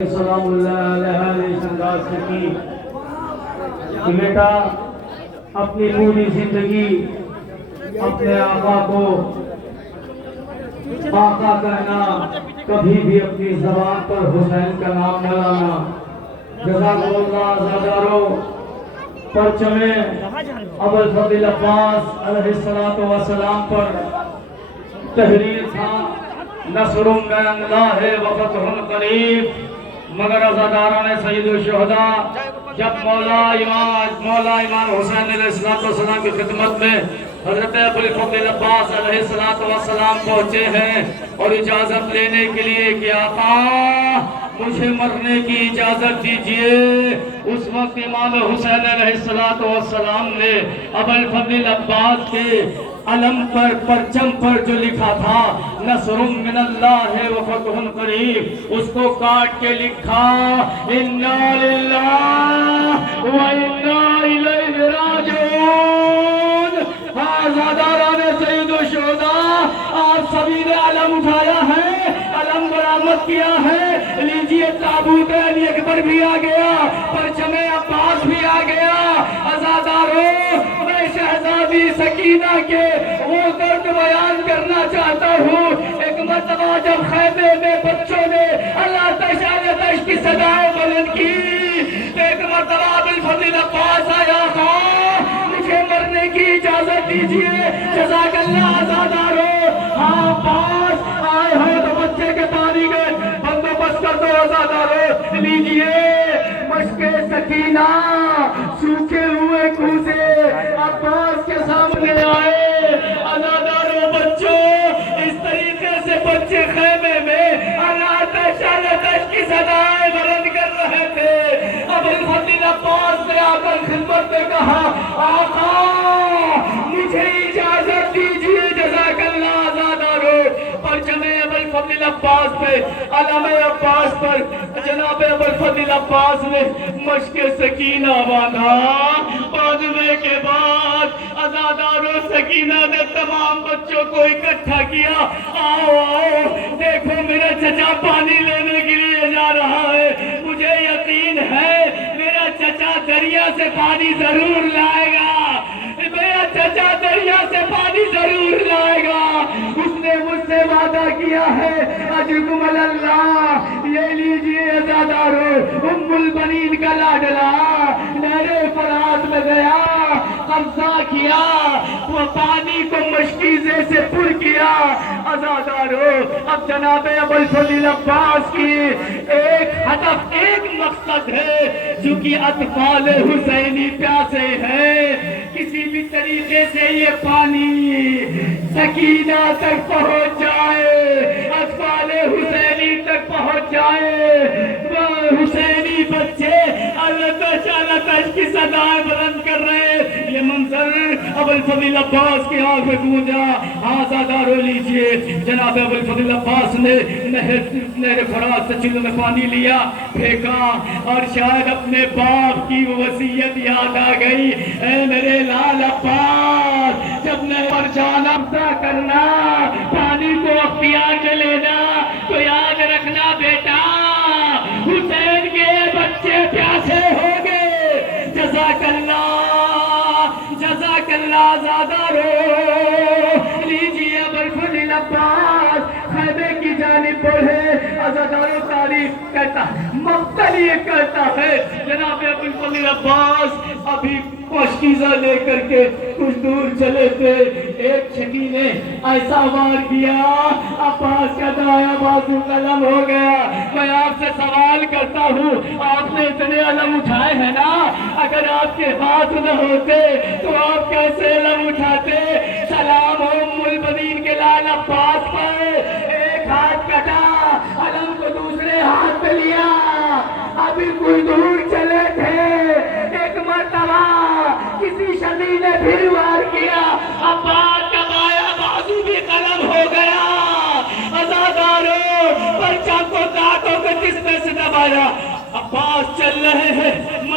سلام اللہ علیہ نے انداز سے کی کہ بیٹا اپنی پوری زندگی اپنے آقا کو آقا کہنا، کبھی بھی اپنی زبان پر حسین کا نام نہ لانا۔ جزاک اللہ عزادارو، پرچم ابوالفضل عباس علیہ السلام پر تحریر تھا نصر من اللہ و فتح قریب، مگر عزاداران سید الشہداء جب مولا امام حسین علیہ السلام کی خدمت میں حضرت ابوالفضل عباس علیہ السلام پہنچے ہیں اور اجازت لینے کے لیے کہ آقا مجھے مرنے کی اجازت دیجئے، اس وقت امام حسین علیہ السلام نے ابوالفضل عباس کے علم پر پرچم پر جو لکھا تھا نصر من اللہ و فتح قریب، اس کو کاٹ کے لکھا انا للہ و انا الیہ راجعون۔ عزاداران سید الشہداء، آپ سبھی نے علم اٹھایا ہے، علم برآمد کیا ہے، لیجئے تابوت علی اکبر بھی آ گیا، پرچم عباس بھی آ گیا۔ عزاداروں، میں شہزادی سکینہ کے وہ درد بیان کرنا چاہتا ہوں۔ ایک مرتبہ جب خیمے میں بچوں نے اللہ تش کی صدائیں بلند کی، ایک مرتبہ ابوالفضل عباس آیا تھا، مجھے مرنے کی اجازت دیجئے۔ جزاک اللہ عزاداروں، ہاں عباس آئے ہیں تو بچے کے پانی گئے بندوبست کر دو۔ عزاداروں لیجئے مشق سکینہ، سوکھے ہوئے کوزے عباس کے سامنے آئے۔ عزاداروں بچوں، اس طریقے سے بچے خیمے میں اللہ تش کی صدائیں بلند کر رہے تھے۔ ابوالفضل عباس نے آ کر خدمت میں کہا آقا مجھے اجازت دیجئے۔ جزاک اللہ عزاداروں، پرچم ابوالفضل عباس پہ، علم عباس پر جناب ابوالفضل عباس نے مشق سکینہ باندھنے کے بعد عزاداروں سکینہ نے تمام بچوں کو اکٹھا کیا۔ آؤ دیکھو میرا چچا پانی لینے کے لیے جا رہا ہے، مجھے یقین ہے میرا چچا دریا سے پانی ضرور لائے گا، میرا چچا دریا سے پانی ضرور لائے گا، اس نے مجھ سے وعدہ کیا ہے اجرکم اللہ۔ یہ لیجئے عزاداروں، ام البنین کا لاڈلا نہر فرات میں گیا، قبضہ کیا، وہ پانی کو مشکیزے سے پر کیا۔ عزاداروں، اب جناب ابوالفضل عباس کی ایک ہدف، ایک مقصد ہے، جو کہ اطفال حسینی پیاسے ہیں، کسی بھی طریقے سے یہ پانی سکینہ تک پہنچ جائے، اطفال حسینی تک پہنچ جائے۔ حسینی بچے اللہ تش کی صدائیں بلند کر رہے، یہ منظر ابوالفضل عباس کی آنکھ میں گونجا۔ عزاداروں لیجئے جناب ابوالفضل عباس نے نہر فرات سے چلو میں پانی لیا، پھینکا، اور شاید اپنے باپ کی وصیت یاد آ گئی، اے میرے لال عباس جب نہر پر جانا کرنا، پانی کو اختیار میں لینا، تو یاد رکھنا بیٹا حسین کے بچے پیاسے ہو گئے۔ جزاک اللہ عزاداروں، لیجئے ابوالفضل عباس خیمے کی جانب بڑھے۔ عزاداروں تعریف کرتا، مقتل یہ کرتا ہے، جناب ابوالفضل عباس ابھی مشکیزہ لے کر کے کچھ دور چلے تھے، ایک چھکی نے ایسا وار کیا عباس کا دایاں بازو قلم ہو گیا۔ میں آپ سے سوال کرتا ہوں، آپ نے اتنے علم اٹھائے ہیں نا، اگر آپ کے ہاتھ نہ ہوتے تو آپ کیسے علم اٹھاتے؟ سلام ہو ام البنین کے لال عباس پر، ایک ہاتھ کٹا، علم کو دوسرے ہاتھ پہ لیا، ابھی کچھ دور چلے تھے، ایک مرتبہ کسی شبی نے پھر وار کیا، عباس کا دایاں بازو بھی قلم ہو گیا۔ عزاداروں، پرچم کو دانتوں کے جس میں سے دبایا، عباس چل رہے ہیں،